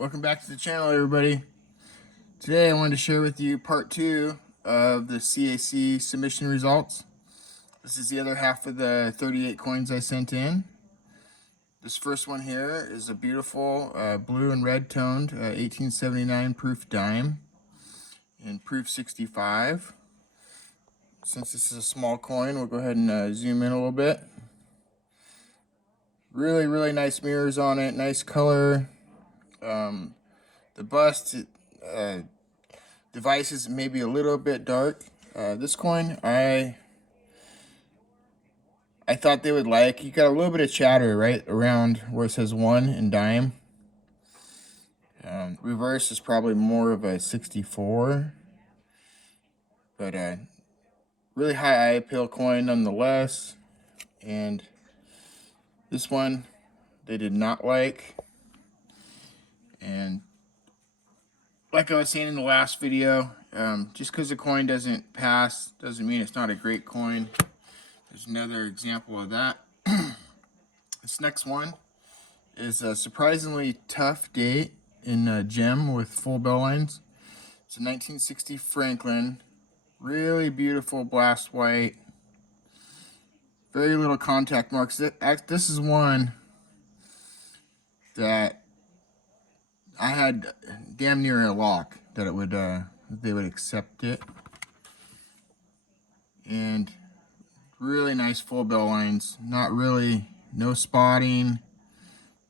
Welcome back to the channel, everybody. Today I wanted to share with you part 2 of the CAC submission results. This is the other half of the 38 coins I sent in. This first one here is a beautiful blue and red toned 1879 proof dime in proof 65. Since this is a small coin, we'll go ahead and zoom in a little bit. Really nice mirrors on it, nice color. The bust device is maybe a little bit dark. This coin, I thought they would like. You got a little bit of chatter right around where it says 1 in dime. Reverse is probably more of a 64, but really high eye appeal coin nonetheless. And this one they did not like. And like I was saying in the last video, just because the coin doesn't pass doesn't mean it's not a great coin. There's another example of that. This next one is a surprisingly tough date in gem with full bell lines. It's a 1960 Franklin. Really beautiful blast white. Very little contact marks. This is one that I had damn near a lock that it would they would accept it. And really nice full bell lines. No spotting.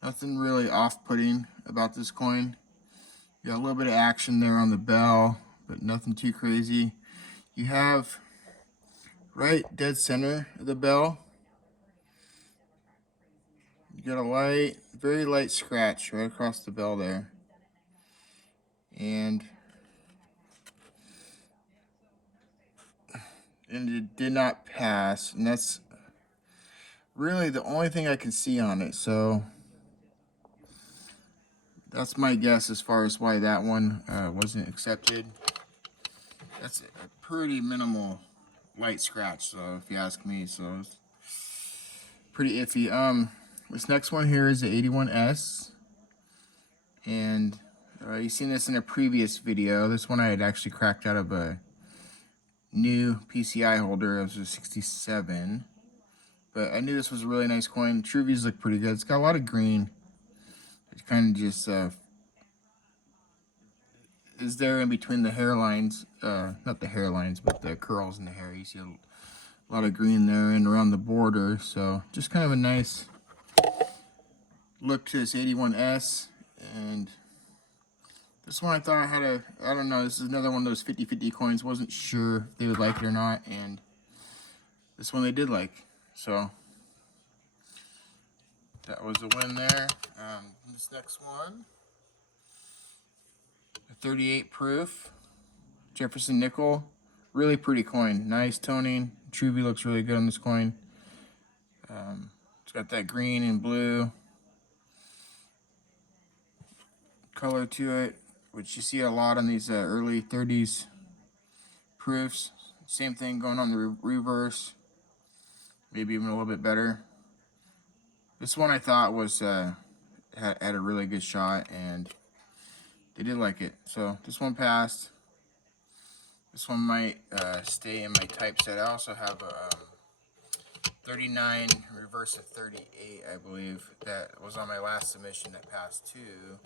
Nothing really off-putting about this coin. You got a little bit of action there on the bell, but nothing too crazy. You have right dead center of the bell, you got a very light scratch right across the bell there. And it did not pass, and that's really the only thing I can see on it. So that's my guess as far as why that one wasn't accepted. That's a pretty minimal light scratch, so if you ask me, so it's pretty iffy. This next one here is the 81S, and you've seen this in a previous video. This one I had actually cracked out of a new PCI holder. It was a 67, but I knew this was a really nice coin. True views look pretty good. It's got a lot of green. It kind of just is there in between the hairlines, not the hairlines, but the curls in the hair. You see a lot of green there and around the border, so just kind of a nice look to this 81S. And this one I thought had I don't know, this is another one of those 50-50 coins. Wasn't sure if they would like it or not, and this one they did like, so that was a win there. This next one, a 38 proof Jefferson nickel. Really pretty coin, nice toning. True V looks really good on this coin. It's got that green and blue color to it, which you see a lot on these early 30s proofs. Same thing going on the reverse, maybe even a little bit better. This one I thought was had a really good shot, and they did like it. So this one passed. This one might stay in my typeset. I also have a 39 reverse of 38, I believe, that was on my last submission that passed too.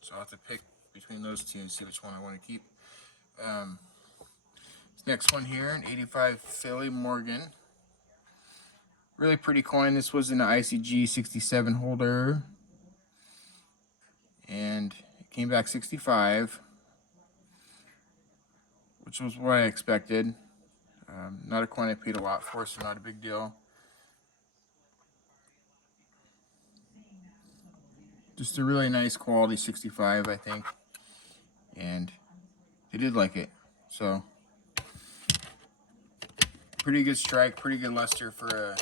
So I'll have to pick between those two and see which one I want to keep. This next one here, an 85 Philly Morgan. Really pretty coin. This was in an ICG 67 holder, and it came back 65, which was what I expected. Not a coin I paid a lot for, so not a big deal. Just a really nice quality 65, I think, and they did like it. So pretty good strike, pretty good luster for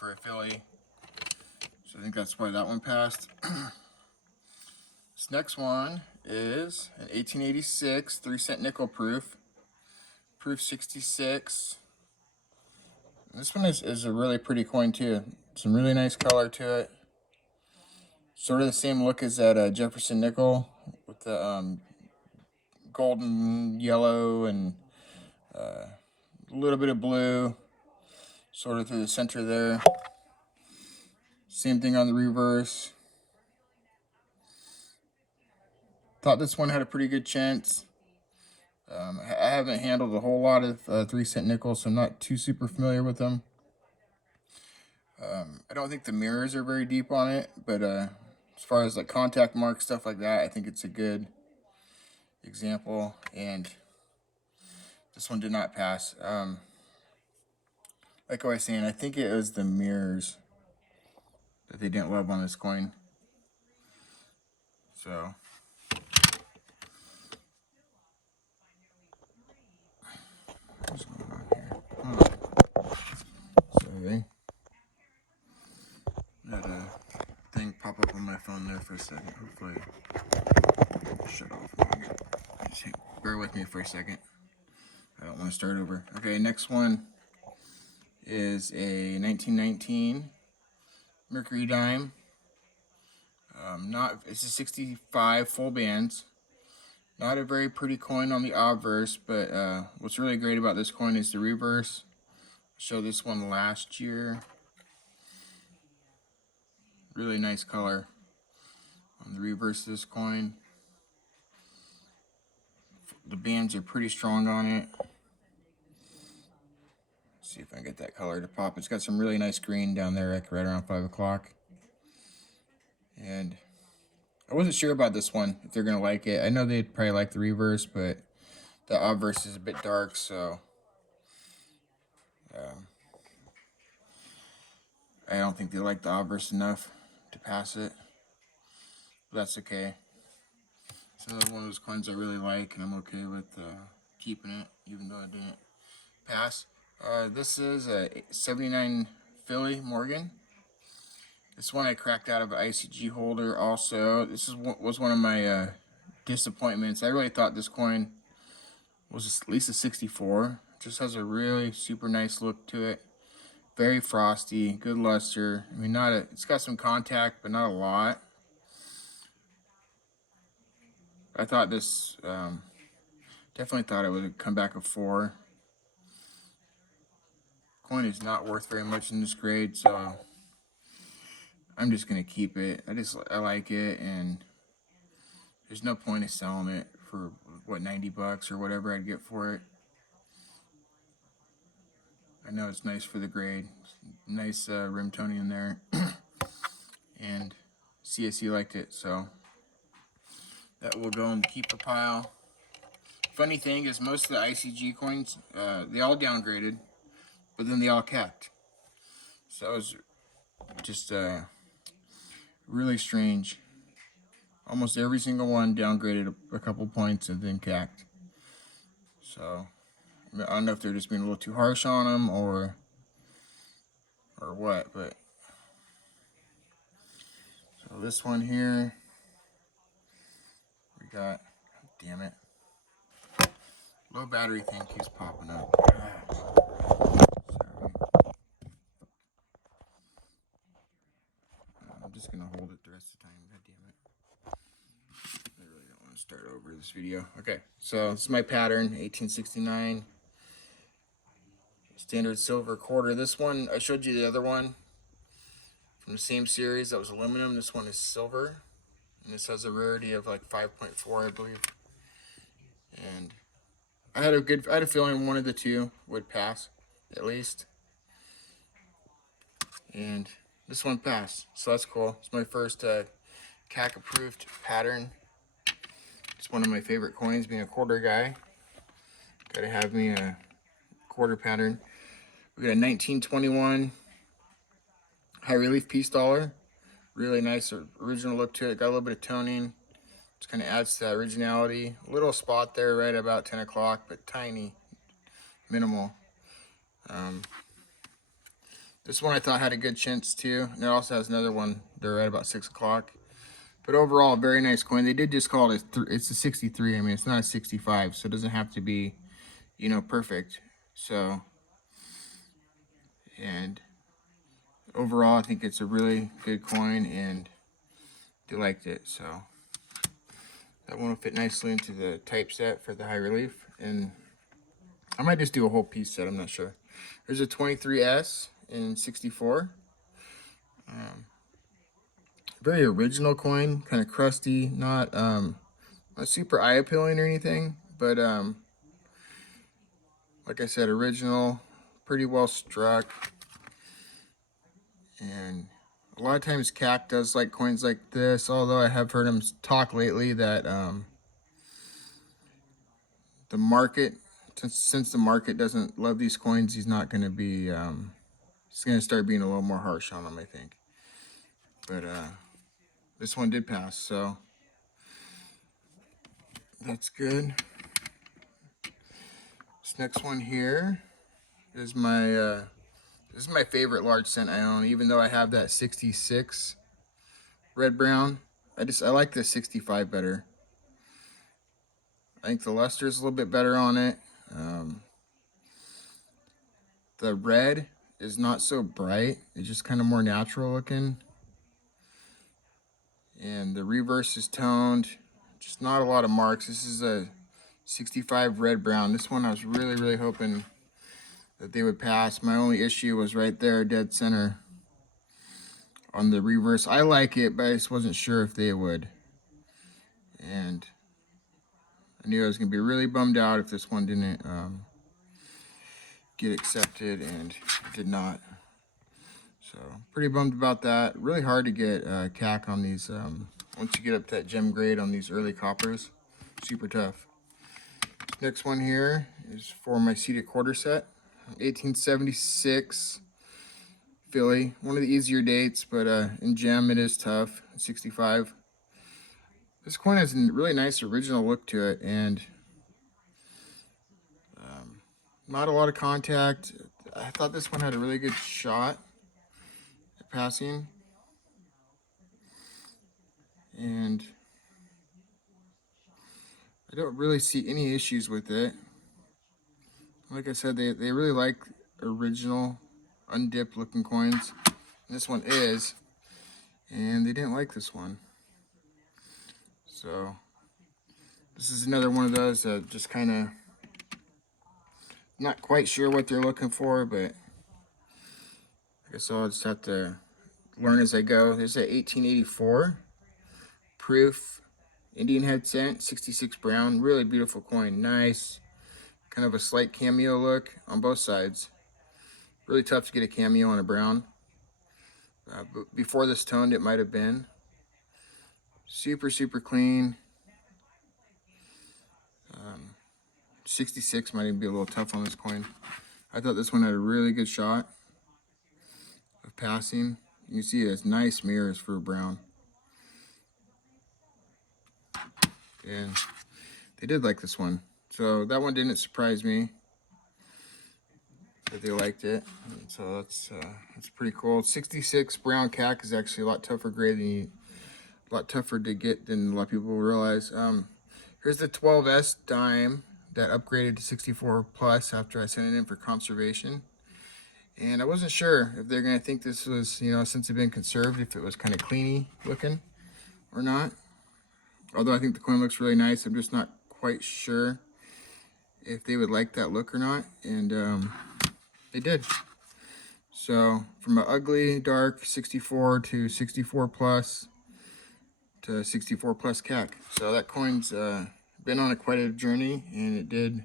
a Philly. So I think that's why that one passed. This next one is an 1886 3-cent nickel proof 66. And this one is a really pretty coin too. Some really nice color to it. Sort of the same look as that Jefferson nickel with the golden yellow and a little bit of blue sort of through the center there. Same thing on the reverse. Thought this one had a pretty good chance. I haven't handled a whole lot of 3-cent nickels, so I'm not too super familiar with them. I don't think the mirrors are very deep on it, but as far as like contact marks, stuff like that, I think it's a good example. And this one did not pass. Like I was saying, I think it was the mirrors that they didn't love on this coin. So what's going on here? Sorry. Had a thing pop up on my phone there for a second. Hopefully shut off. Just bear with me for a second. I don't want to start over. Okay, next one is a 1919 Mercury dime. It's a 65 full bands. Not a very pretty coin on the obverse, but what's really great about this coin is the reverse. I showed this one last year. Really nice color on the reverse of this coin. The bands are pretty strong on it. Let's see if I can get that color to pop. It's got some really nice green down there, like right around 5 o'clock. And I wasn't sure about this one, if they're going to like it. I know they'd probably like the reverse, but the obverse is a bit dark, so I don't think they like the obverse enough to pass it. But that's okay. It's another one of those coins I really like, and I'm okay with keeping it, even though I didn't pass. This is a 79 Philly Morgan. This one I cracked out of an ICG holder also. This was one of my disappointments. I really thought this coin was at least a 64. Just has a really super nice look to it. Very frosty, good luster. I mean, it's got some contact, but not a lot. I thought this, definitely thought it would come back a 4. Coin is not worth very much in this grade, so I'm just gonna keep it. I like it, and there's no point in selling it for what, 90 bucks or whatever I'd get for it. I know it's nice for the grade. Nice rim toning in there. And CSE liked it, so that will go in the keeper pile. Funny thing is, most of the ICG coins, they all downgraded, but then they all capped. So it was just really strange. Almost every single one downgraded a couple points and then capped. So I don't know if they're just being a little too harsh on them or what, but so this one here, we got, damn it, low battery thing keeps popping up. Sorry. I'm just gonna hold it the rest of the time. God damn it. I really don't want to start over this video. Okay, so this is my pattern, 1869. Standard silver quarter. This one, I showed you the other one from the same series that was aluminum. This one is silver, and this has a rarity of like 5.4, I believe. And I had a feeling one of the two would pass, at least. And this one passed, so that's cool. It's my first CAC approved pattern. It's one of my favorite coins, being a quarter guy. Gotta have me a quarter pattern. We got a 1921 high relief piece dollar. Really nice original look to it. Got a little bit of toning. Just kind of adds to that originality. A little spot there right about 10 o'clock, but tiny, minimal. This one I thought had a good chance too. And it also has another one there right about 6 o'clock. But overall, very nice coin. They did just call it it's a 63. I mean, it's not a 65, so it doesn't have to be, you know, perfect. So, and overall, I think it's a really good coin, and they liked it. So that one will fit nicely into the typeset for the high relief. And I might just do a whole piece set, I'm not sure. There's a 23S in 64. Very original coin, kind of crusty, not super eye appealing or anything, but like I said, original, pretty well struck. And a lot of times Cac does like coins like this, although I have heard him talk lately that the market, since the market doesn't love these coins, he's not going to be, he's going to start being a little more harsh on them, I think. But this one did pass, so that's good. This next one here is my this is my favorite large cent I own, even though I have that 66 red brown. I like the 65 better. I think the luster is a little bit better on it. The red is not so bright. It's just kind of more natural looking. And the reverse is toned. Just not a lot of marks. This is a 65 red brown. This one I was really hoping that they would pass. My only issue was right there, dead center on the reverse. I like it, but I just wasn't sure if they would. And I knew I was going to be really bummed out if this one didn't get accepted, and it did not. So pretty bummed about that. Really hard to get Cac on these. Once you get up to that gem grade on these early coppers, super tough. Next one here is for my seated quarter set. 1876 Philly. One of the easier dates, but in gem it is tough. 65. This coin has a really nice original look to it, and not a lot of contact. I thought this one had a really good shot at passing, and I don't really see any issues with it. Like I said, they really like original, undipped looking coins. And this one is, and they didn't like this one. So this is another one of those that just kind of not quite sure what they're looking for, but I guess I'll just have to learn as I go. There's a 1884 proof Indian head cent, 66 brown, really beautiful coin, nice. Kind of a slight cameo look on both sides. Really tough to get a cameo on a brown. But before this toned, it might have been. Super clean. 66 might even be a little tough on this coin. I thought this one had a really good shot of passing. You can see it has nice mirrors for a brown. And they did like this one. So that one didn't surprise me that they liked it. And so that's pretty cool. 66 brown Cac is actually a lot tougher grade than a lot tougher to get than a lot of people realize. Here's the 12S dime that upgraded to 64 plus after I sent it in for conservation. And I wasn't sure if they're gonna think this was, you know, since it's been conserved, if it was kind of cleany looking or not. Although I think the coin looks really nice, I'm just not quite sure if they would like that look or not. And they did. So from an ugly, dark 64 to 64 plus to 64 plus Cac. So that coin's been on quite a journey, and it did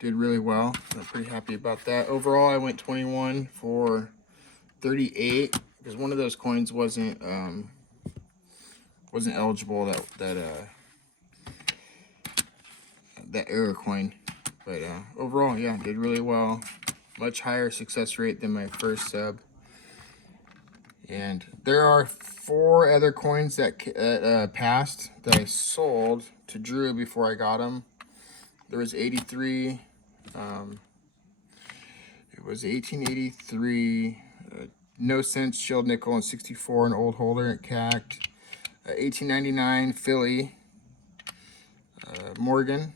really well. So I'm pretty happy about that. Overall, I went 21 for 38 because one of those coins wasn't eligible. That error coin. But overall, yeah, did really well. Much higher success rate than my first sub. And there are 4 other coins that passed that I sold to Drew before I got them. There was 83. It was 1883. No cents shelled nickel and 64, an old holder at Cac. 1899 Philly. Morgan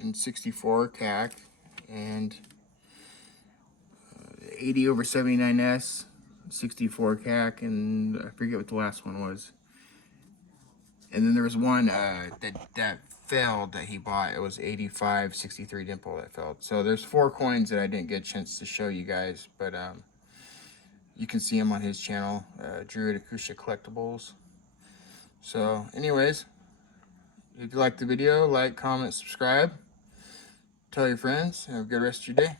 in 64 Cac. And 80 over 79S. 64 Cac, and I forget what the last one was. And then there was one that failed that he bought. It was 85 63 dimple that failed. So there's 4 coins that I didn't get a chance to show you guys, but you can see him on his channel, Druid Acoustic Collectibles. So anyways, if you liked the video, like, comment, subscribe, tell your friends, have a good rest of your day.